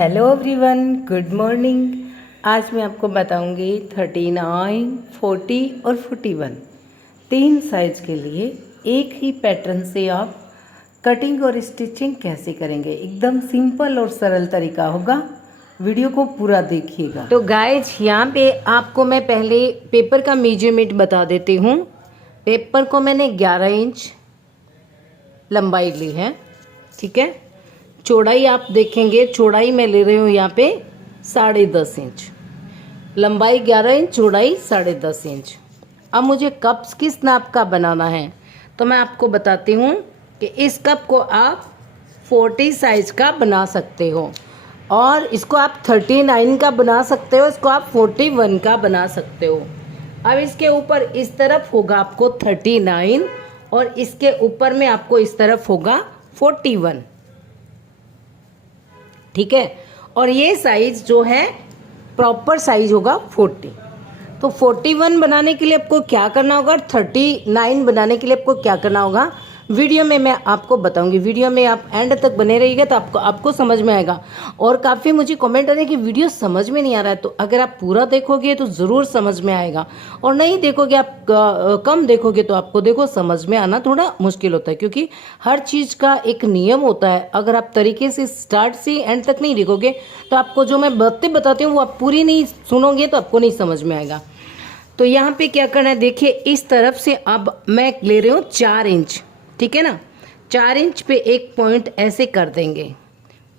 Hello everyone, good morning. आज मैं आपको बताऊंगी 39, 40 और 41 तीन साइज के लिए एक ही पैटर्न से आप कटिंग और स्टिचिंग कैसे करेंगे। एकदम सिंपल और सरल तरीका होगा, वीडियो को पूरा देखिएगा। तो गाइज यहाँ पे आपको मैं पहले पेपर का मेजरमेंट बता देती हूँ। पेपर को मैंने 11 इंच लंबाई ली है, ठीक है। चौड़ाई आप देखेंगे, चौड़ाई मैं ले रही हूँ यहाँ पे 10.5 इंच, लंबाई 11 इंच, चौड़ाई 10.5 इंच। अब मुझे कप्स किस नाप का बनाना है तो मैं आपको बताती हूँ कि इस कप को आप 40 साइज का बना सकते हो और इसको आप 39 का बना सकते हो, इसको आप 41 का बना सकते हो। अब इसके ऊपर इस तरफ होगा आपको 39 और इसके ऊपर में आपको इस तरफ होगा 41, ठीक है। और ये साइज जो है प्रॉपर साइज होगा 40। तो 41 बनाने के लिए आपको क्या करना होगा, 39 बनाने के लिए आपको क्या करना होगा, वीडियो में मैं आपको बताऊंगी। वीडियो में आप एंड तक बने रहिएगा तो आपको समझ में आएगा। और काफ़ी मुझे कमेंट आ रहे हैं कि वीडियो समझ में नहीं आ रहा है, तो अगर आप पूरा देखोगे तो ज़रूर समझ में आएगा, और नहीं देखोगे आप कम देखोगे तो आपको देखो समझ में आना थोड़ा मुश्किल होता है, क्योंकि हर चीज़ का एक नियम होता है। अगर आप तरीके से स्टार्ट से एंड तक नहीं देखोगे तो आपको जो मैं बातें बताती हूँ वो आप पूरी नहीं सुनोगे तो आपको नहीं समझ में आएगा। तो यहाँ पे क्या करना है, देखिए इस तरफ से अब मैं ले रही हूँ 4 इंच, ठीक है ना। 4 इंच पे एक पॉइंट ऐसे कर देंगे।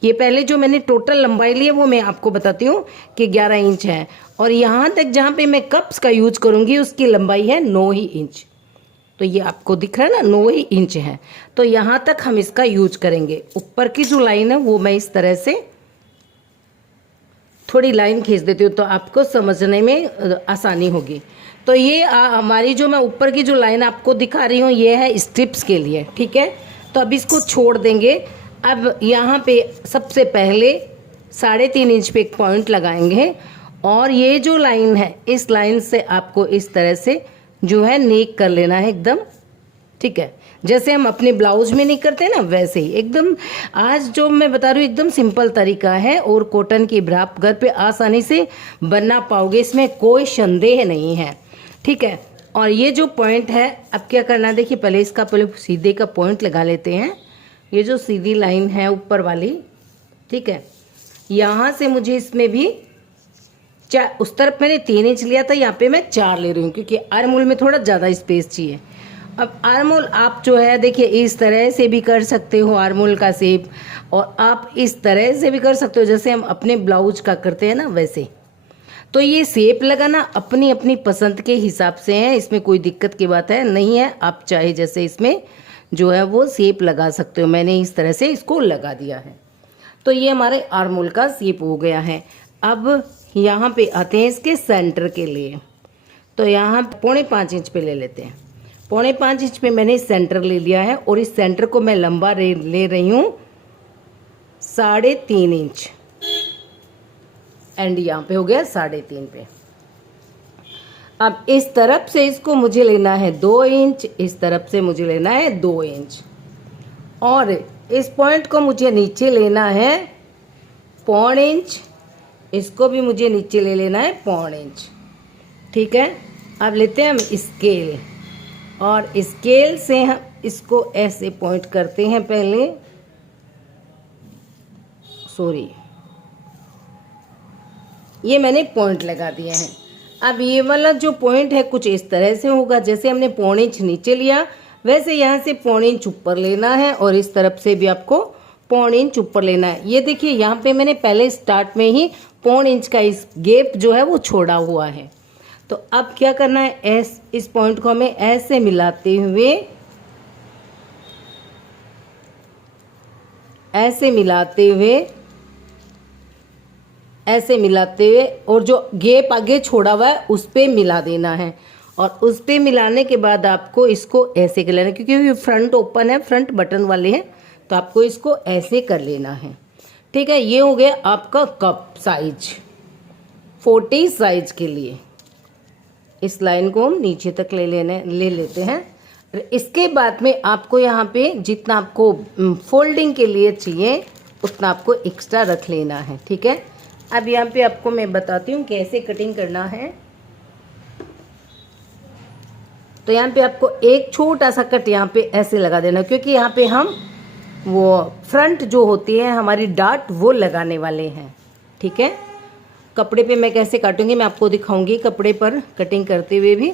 ये पहले जो मैंने टोटल लंबाई ली है वो मैं आपको बताती हूँ कि 11 इंच है, और यहाँ तक जहाँ पे मैं कप्स का यूज करूँगी उसकी लंबाई है 9 ही इंच। तो ये आपको दिख रहा है ना, 9 ही इंच है। तो यहाँ तक हम इसका यूज करेंगे। ऊपर की जो लाइन है वो मैं इस तरह से थोड़ी लाइन खींच देती हूँ तो आपको समझने में आसानी होगी। तो ये हमारी जो मैं ऊपर की जो लाइन आपको दिखा रही हूँ ये है स्ट्रिप्स के लिए, ठीक है। तो अब इसको छोड़ देंगे। अब यहाँ पे सबसे पहले 3.5 इंच पे एक पॉइंट लगाएंगे, और ये जो लाइन है इस लाइन से आपको इस तरह से जो है नेक कर लेना है एकदम, ठीक है। जैसे हम अपने ब्लाउज में नहीं करते ना वैसे ही एकदम। आज जो मैं बता रही हूँ एकदम सिंपल तरीका है, और कॉटन की ब्रा आप घर पे आसानी से बना पाओगे, इसमें कोई संदेह नहीं है, ठीक है। और ये जो पॉइंट है अब क्या करना है, देखिए पहले इसका पहले सीधे का पॉइंट लगा लेते हैं। ये जो सीधी लाइन है ऊपर वाली, ठीक है, यहाँ से मुझे इसमें भी उस तरफ मैंने 3 इंच लिया था, यहाँ पे मैं 4 ले रही हूँ क्योंकि आर्म होल में थोड़ा ज़्यादा स्पेस चाहिए। अब आर्म होल आप जो है देखिए इस तरह से भी कर सकते हो आर्म होल का शेप, और आप इस तरह से भी कर सकते हो जैसे हम अपने ब्लाउज का करते हैं ना वैसे। तो ये शेप लगाना अपनी अपनी पसंद के हिसाब से है, इसमें कोई दिक्कत की बात है नहीं है। आप चाहे जैसे इसमें जो है वो शेप लगा सकते हो। मैंने इस तरह से इसको लगा दिया है। तो ये हमारे आर्म होल का शेप हो गया है। अब यहाँ पे आते हैं इसके सेंटर के लिए। तो यहाँ 4.5 इंच पे ले लेते हैं। 4.5 इंच पे मैंने सेंटर ले लिया है, और इस सेंटर को मैं लंबा ले रही हूँ 3.5 इंच, एंड यहाँ पे हो गया 3.5 पे। अब इस तरफ से इसको मुझे लेना है 2 इंच, इस तरफ से मुझे लेना है 2 इंच, और इस पॉइंट को मुझे नीचे लेना है 0.5 इंच, इसको भी मुझे नीचे ले लेना है 0.5 इंच, ठीक है। अब लेते हैं हम स्केल, और स्केल से हम इसको ऐसे पॉइंट करते हैं पहले, सॉरी ये मैंने पॉइंट लगा दिए हैं। अब ये वाला जो पॉइंट है कुछ इस तरह से होगा, जैसे हमने 0.5 इंच नीचे लिया वैसे यहाँ से 0.5 इंच ऊपर लेना है, और इस तरफ से भी आपको 0.5 इंच ऊपर लेना है। ये देखिए यहाँ पे मैंने पहले स्टार्ट में ही 0.5 इंच का इस गैप जो है वो छोड़ा हुआ है। तो अब क्या करना है, इस पॉइंट को हमें ऐसे मिलाते हुए ऐसे मिलाते हुए और जो गैप आगे छोड़ा हुआ है उस पे मिला देना है, और उस पे मिलाने के बाद आपको इसको ऐसे कर लेना है, क्योंकि ये फ्रंट ओपन है, फ्रंट बटन वाले हैं, तो आपको इसको ऐसे कर लेना है, ठीक है। ये हो गया आपका कप साइज 40 साइज के लिए। इस लाइन को हम नीचे तक ले लेते हैं। इसके बाद में आपको यहाँ पे जितना आपको फोल्डिंग के लिए चाहिए उतना आपको एक्स्ट्रा रख लेना है, ठीक है। अब यहाँ पे आपको मैं बताती हूँ कैसे कटिंग करना है। तो यहाँ पे आपको एक छोटा सा कट यहाँ पे ऐसे लगा देना, क्योंकि यहाँ पे हम वो फ्रंट जो होती है हमारी डार्ट वो लगाने वाले हैं, ठीक है। कपड़े पे मैं कैसे काटूंगी मैं आपको दिखाऊंगी, कपड़े पर कटिंग करते हुए भी।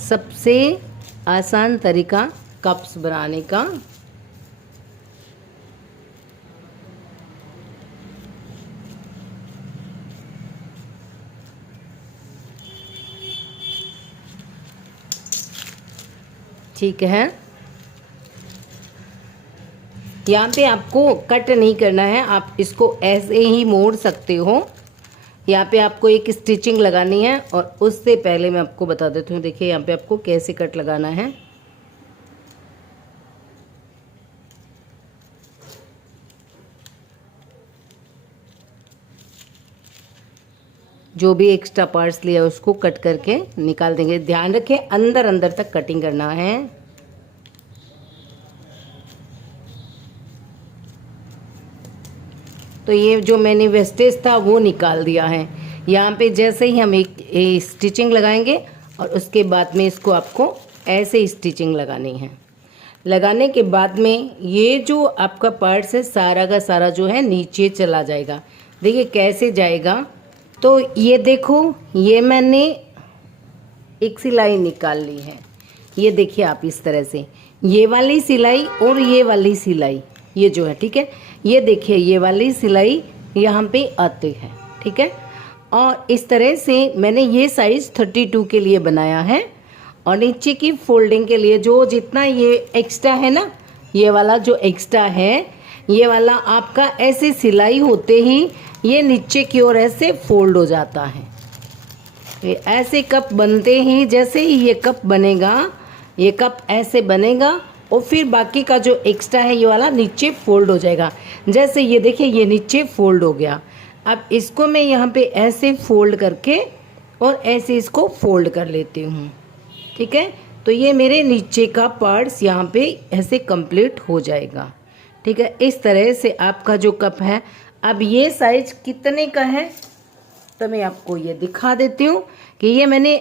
सबसे आसान तरीका कप्स बनाने का, ठीक है। यहाँ पे आपको कट नहीं करना है, आप इसको ऐसे ही मोड़ सकते हो। यहाँ पे आपको एक स्टिचिंग लगानी है, और उससे पहले मैं आपको बता देती हूँ। देखिए यहाँ पे आपको कैसे कट लगाना है। जो भी एक्स्ट्रा पार्ट्स लिया उसको कट करके निकाल देंगे। ध्यान रखें अंदर अंदर तक कटिंग करना है। तो ये जो मैंने वेस्टेज था वो निकाल दिया है। यहाँ पे जैसे ही हम एक स्टिचिंग लगाएंगे, और उसके बाद में इसको आपको ऐसे स्टिचिंग लगानी है। लगाने के बाद में ये जो आपका पार्ट्स है सारा का सारा जो है नीचे चला जाएगा। देखिए कैसे जाएगा। तो ये देखो, ये मैंने एक सिलाई निकाल ली है। ये देखिए आप इस तरह से, ये वाली सिलाई और ये वाली सिलाई, ये जो है, ठीक है। ये देखिए ये वाली सिलाई यहाँ पे आती है, ठीक है। और इस तरह से मैंने ये साइज़ 32 के लिए बनाया है। और नीचे की फोल्डिंग के लिए जो जितना ये एक्स्ट्रा है ना, ये वाला जो एक्स्ट्रा है, ये वाला आपका ऐसे सिलाई होते ही ये नीचे की ओर ऐसे फोल्ड हो जाता है। ये ऐसे कप बनते ही, जैसे ही ये कप बनेगा, ये कप ऐसे बनेगा, और फिर बाकी का जो एक्स्ट्रा है ये वाला नीचे फोल्ड हो जाएगा। जैसे ये देखिए ये नीचे फोल्ड हो गया। अब इसको मैं यहाँ पे ऐसे फोल्ड करके और ऐसे इसको फोल्ड कर लेती हूँ, ठीक है। तो ये मेरे नीचे का पार्ट्स यहाँ पे ऐसे कंप्लीट हो जाएगा, ठीक है। इस तरह से आपका जो कप है, अब ये साइज कितने का है तो मैं आपको ये दिखा देती हूँ कि ये मैंने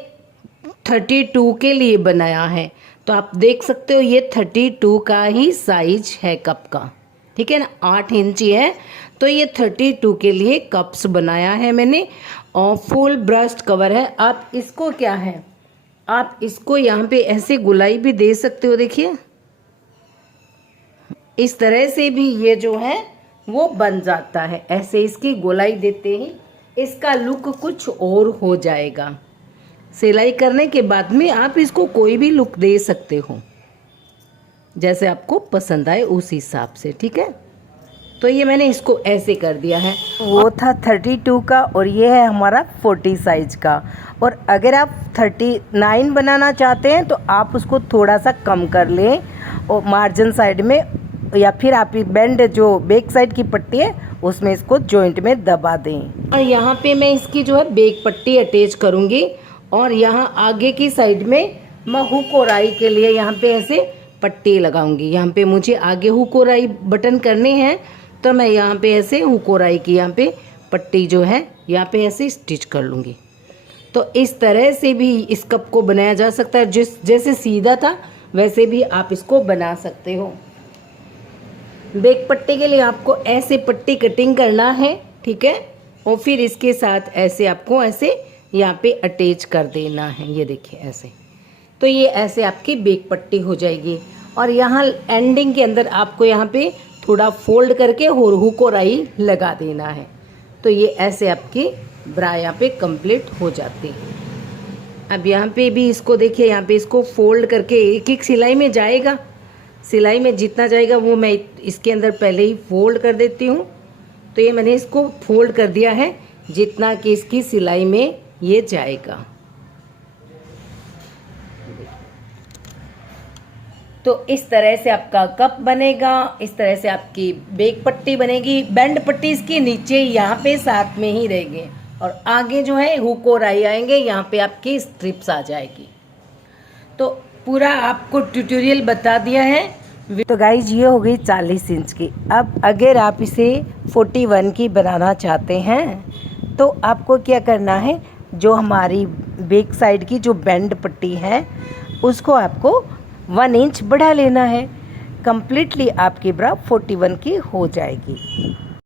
32 के लिए बनाया है। तो आप देख सकते हो ये 32 का ही साइज है कप का, ठीक है ना। 8 इंची है, तो ये 32 के लिए कप्स बनाया है मैंने। और फुल ब्रस्ट कवर है। आप इसको क्या है, आप इसको यहाँ पे ऐसे गुलाई भी दे सकते हो। देखिए इस तरह से भी ये जो है वो बन जाता है। ऐसे इसकी गोलाई देते ही इसका लुक कुछ और हो जाएगा। सिलाई करने के बाद में आप इसको कोई भी लुक दे सकते हो, जैसे आपको पसंद आए उस हिसाब से, ठीक है। तो ये मैंने इसको ऐसे कर दिया है। वो था 32 का, और ये है हमारा 40 साइज का। और अगर आप 39 बनाना चाहते हैं तो आप उसको थोड़ा सा कम कर लें, और मार्जिन साइड में, या फिर आप बेंड जो बैक साइड की पट्टी है उसमें इसको जॉइंट में दबा दें। और यहाँ पे मैं इसकी जो है बैक पट्टी अटैच करूँगी, और यहाँ आगे की साइड में मैं हुक और आई के लिए यहाँ पे ऐसे पट्टी लगाऊंगी। यहाँ पे मुझे आगे हुक और आई बटन करने हैं, तो मैं यहाँ पे ऐसे हुक और आई की यहाँ पे पट्टी जो है यहाँ पे ऐसे स्टिच कर लूँगी। तो इस तरह से भी इस कप को बनाया जा सकता है। जैसे सीधा था वैसे भी आप इसको बना सकते हो। बैक पट्टी के लिए आपको ऐसे पट्टी कटिंग करना है, ठीक है। और फिर इसके साथ ऐसे आपको ऐसे यहाँ पे अटैच कर देना है। ये देखिए ऐसे, तो ये ऐसे आपकी बैक पट्टी हो जाएगी। और यहाँ एंडिंग के अंदर आपको यहाँ पे थोड़ा फोल्ड करके और हुक और आई लगा देना है। तो ये ऐसे आपकी ब्रा यहाँ पे कंप्लीट हो जाती है। अब यहाँ पे भी इसको देखिए, यहाँ पे इसको फोल्ड करके एक एक सिलाई में जाएगा। सिलाई में जितना जाएगा वो मैं इसके अंदर पहले ही फोल्ड कर देती हूँ। तो ये मैंने इसको फोल्ड कर दिया है जितना कि इसकी सिलाई में ये जाएगा। तो इस तरह से आपका कप बनेगा। इस तरह से आपकी बैक पट्टी बनेगी। बैंड पट्टी इसकी नीचे यहाँ पे साथ में ही रहेगी, और आगे जो है हुक और आई आएंगे, यहाँ पे आपकी स्ट्रिप्स आ जाएगी। तो पूरा आपको ट्यूटोरियल बता दिया है। तो गाइज ये हो गई 40 इंच की। अब अगर आप इसे 41 की बनाना चाहते हैं तो आपको क्या करना है, जो हमारी बैक साइड की जो बेंड पट्टी है उसको आपको 1 इंच बढ़ा लेना है। कंप्लीटली आपकी ब्रा 41 की हो जाएगी।